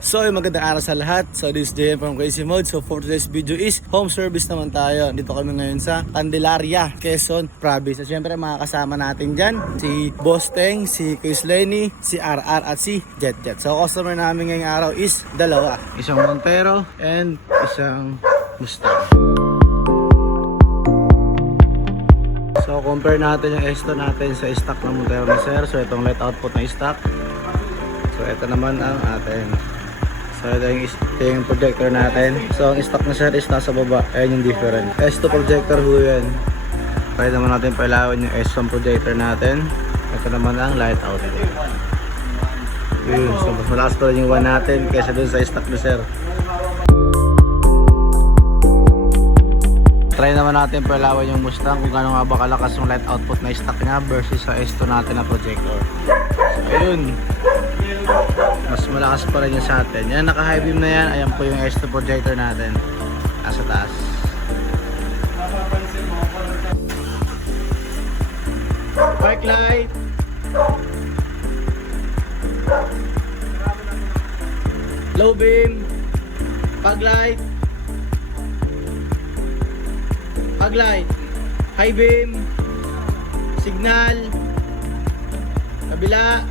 So magandang araw sa lahat. So this is JM from Crazy Mode. So for today's video is home service naman tayo. Dito kami ngayon sa Candelaria, Quezon Province. So syempre mga kasama natin dyan, si Boss Teng, si Chris Lenny, si RR at si Jet Jet. So customer namin ngayong araw is dalawa. Isang Montero and isang Mustang. So compare natin yung esto natin sa stock ng Montero ni Sir. So itong light output na stock. So ito naman ang atin. So ito yung projector natin. So ang stock na Sir is nasa baba. Ayan yung different. S2 projector ho yan. Kaya naman natin pailawan yung S1 projector natin. Ito naman ang light output. Yun. So mas malakas pa rin yung 1 natin kaysa dun sa stock ni Sir. Try naman natin pailawan yung Mustang kung gano'n nga ba kalakas yung light output na stock niya versus sa S2 natin na projector. So ayun, mas malakas pa rin yung sa atin. Yan, naka high beam na yan. Ayan po yung S2 projector natin nasa taas. Park light, low beam, fog light, fog light, high beam, signal, kabila.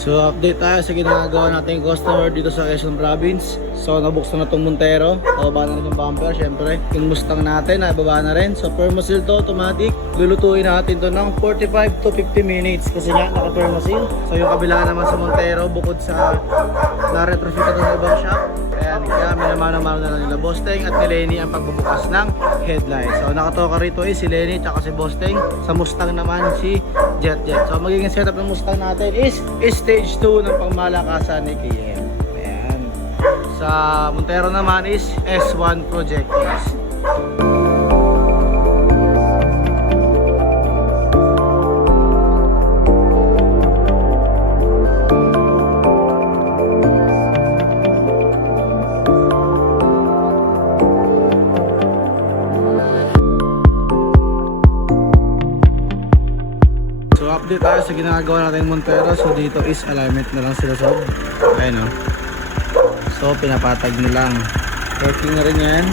So update tayo sa ginagawa nating customer dito sa Quezon Province. So nabuksan na itong Montero. Bababa na rin yung bumper syempre. Yung Mustang natin ay baba na rin. So permasil to, automatic. Lulutuin natin to ng 45 to 50 minutes kasi nga naka permasil. So yung kabila naman sa Montero bukod sa na-retrofit ito sa ibang shop. Ayan, kaya minamano-mano na lang nila Boss Teng at ni Lenny ang pagbubukas ng headlight. So nakatoka rito si Lenny at si Boss Teng. Sa Mustang naman si Jet Jet. So magiging setup ng Mustang natin is stage 2 ng pangmalakasan ni KM. Ayan. Sa Montero naman is S1 projectors. Update tayo sa ginagawa natin Montero. So dito is alignment na lang sila sob. Ayun o. So pinapatag na lang. Working na rin yan.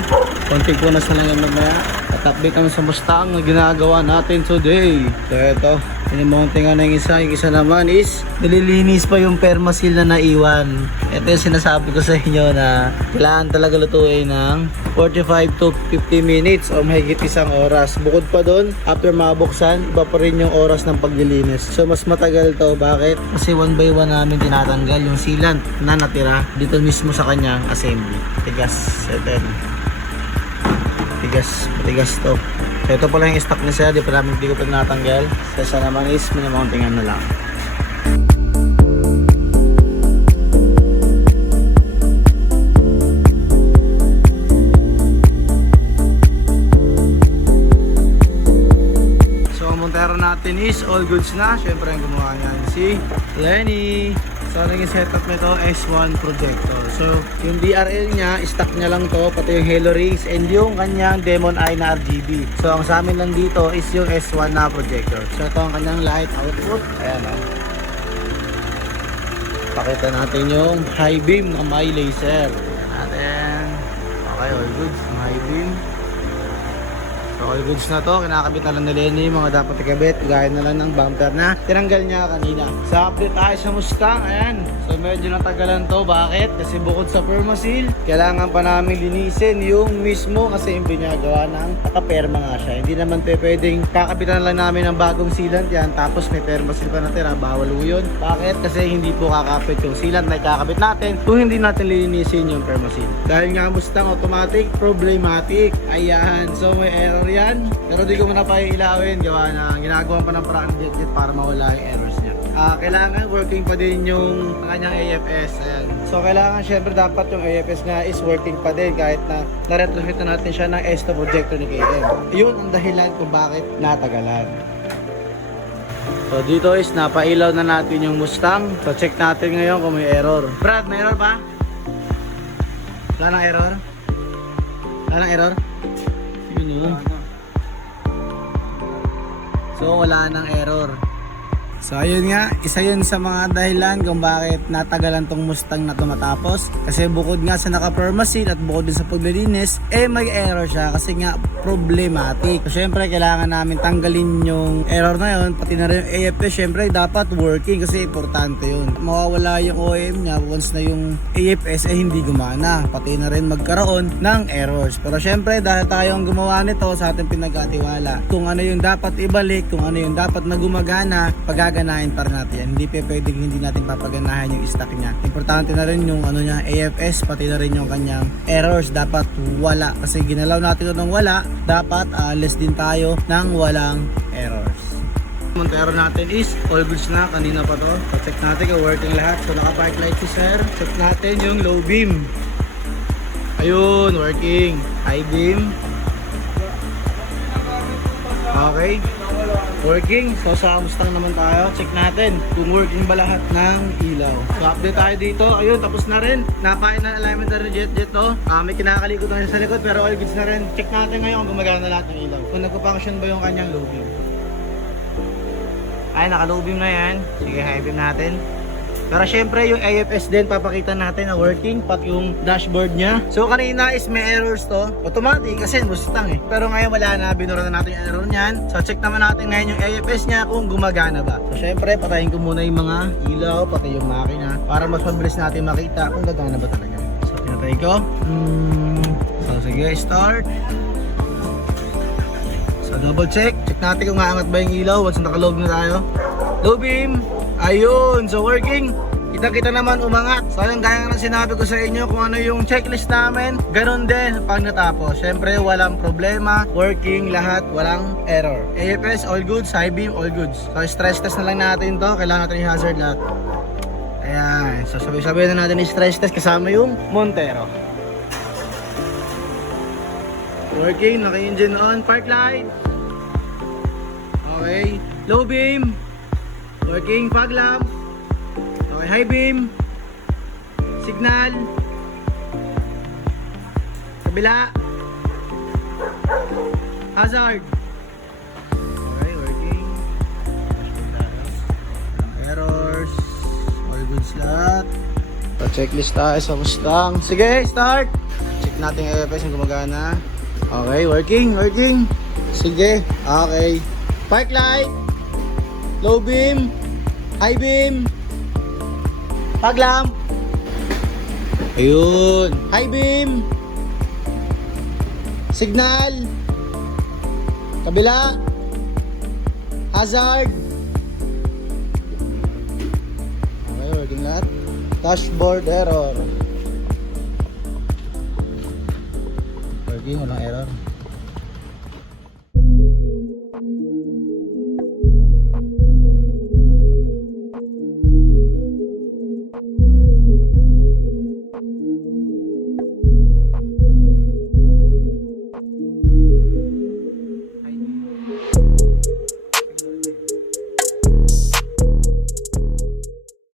Konting punas na lang yung mamaya. At update naman sa Mustang na ginagawa natin today. So ito, pinimonting nga na yung isa. Yung isa naman is nililinis pa yung permasil na naiwan. Ito yung sinasabi ko sa inyo na kailangan talaga lutuin ng 45 to 50 minutes o mahigit isang oras. Bukod pa doon, after mabuksan, iba pa rin yung oras ng paglilinis. So mas matagal to. Bakit? Kasi 1 by 1 namin tinatanggal yung sealant na natira dito mismo sa kanyang assembly. Tigas. Ito. Tigas to. So ito pala yung stock niya, di ko pa natanggal. So sa naman is minimountingan na lang. Natin is all goods na. Syempre ang gumawa niyan si Lenny. So naging setup nito S1 projector. So yung DRL niya, stock niya lang to, pati yung halo rings and yung kanyang Demon Eye na RGB. So ang sa amin lang dito is yung S1 na projector. So ito ang kanyang light output. Ayan o. Pakita natin yung high beam na may laser. Natin. Okay, all goods. High beam. So all goods na to, kinakabit na lang ni Lenny mga dapat ikabit, gaya na lang ng bumper na tinanggal niya kanina. Sa update tayo sa Mustang, ayan. So medyo natagalan to, bakit? Kasi bukod sa permasil, kailangan pa namin linisin yung mismo kasi yung binagawa ng nakaperma nga siya. Hindi naman pwedeng kakabitan lang namin ng bagong sealant yan, tapos may permasil pa natira, bawal ho yun. Bakit? Kasi hindi po kakapit yung sealant na ikakabit natin kung hindi natin linisin yung permasil. Dahil nga Mustang automatic, problematic. Ayan, so may error yan, pero di ko muna pa ilawin, gawa na ginagawa pa ng paraan ng Jet Jet para mawala yung errors niya. Kailangan working pa din yung kanyang AFS. Ayan. So kailangan syempre dapat yung AFS nga is working pa din kahit na na-retrofit na natin siya ng S2 projector ni KM. Yun ang dahilan kung bakit natagalan. So dito is napailaw na natin yung Mustang. So check natin ngayon kung may error. Brad, may error ba? Wala nang error? Wala nang error? Yun yun. So wala nang error. So ayun nga, isa yun sa mga dahilan kung bakit natagalan tong Mustang na tumatapos. Kasi bukod nga sa naka-permasil at bukod din sa paglilinis, may error siya kasi nga problematic. So syempre kailangan namin tanggalin yung error na yun, pati na rin yung AFS syempre dapat working kasi importante yun. Mawawala yung OEM niya once na yung AFS hindi gumana, pati na rin magkaroon ng errors. Pero syempre dahil tayo ang gumawa nito sa ating pinagkatiwala, kung ano yung dapat ibalik, kung ano yung dapat na gumagana, pagaganahin para natin. Hindi pwedeng hindi natin papaganahin yung stock niya. Importante na rin yung ano niya, AFS, pati na rin yung kanyang errors dapat wala. Kasi ginalaw natin ito ng wala, dapat less din tayo ng walang errors. Montero natin is all goods na, kanina pa to. So check natin kung working lahat. So naka-park light si sir. Check natin yung low beam. Ayun, working. High beam. Okay. Working. So sa Mustang naman tayo. Check natin kung working ba lahat ng ilaw. So update tayo dito. Ayun, tapos na rin. Napain na alignment na rin jet to. May kinakalikot na rin sa likod pero all goods na rin. Check natin ngayon kung gumagana lahat ng ilaw. Kung nagpa-function ba yung kanyang low beam. Ay, naka-low beam na yan. Sige, high beam natin. Pero syempre yung AFS din papakita natin na working, pati yung dashboard niya. So kanina is may errors to. Automatic kasi Mustang eh. Pero ngayon wala na, binura na natin yung error niyan. So check naman natin ngayon yung AFS niya kung gumagana ba. So syempre patayin ko muna yung mga ilaw, pati yung makina para mas mabilis natin makita kung gagana ba talaga. So pinatay ko. So sige, start. So double check. Check natin kung maangat ba yung ilaw once naka-low na tayo. Low beam. Ayun, so working. Kita-kita naman umangat. So ayun, gaya nga ng sinabi ko sa inyo kung ano yung checklist namin, ganun din pag natapos. Syempre walang problema, working lahat, walang error. AFS all goods, high beam all goods. So stress test na lang natin to, kailangan natin i-hazard lahat. Ayan, so sabay-sabay na natin i-stress test kasama yung Montero. Working, naka-engine on, park light. Okay, low beam. Working, fog lamp. Okay, high beam. Signal. Kabila. Hazard. Okay, working. Errors. All goods lahat. So, checklist tayo sa Mustang. Sige, start. Check natin yung AFS yung gumagana. Okay, working. Sige, okay. Park light. Low beam, high beam, fog lamp. Ayun, high beam, signal, kabila, hazard. Okay, working lahat. Dashboard error. Working, walang error.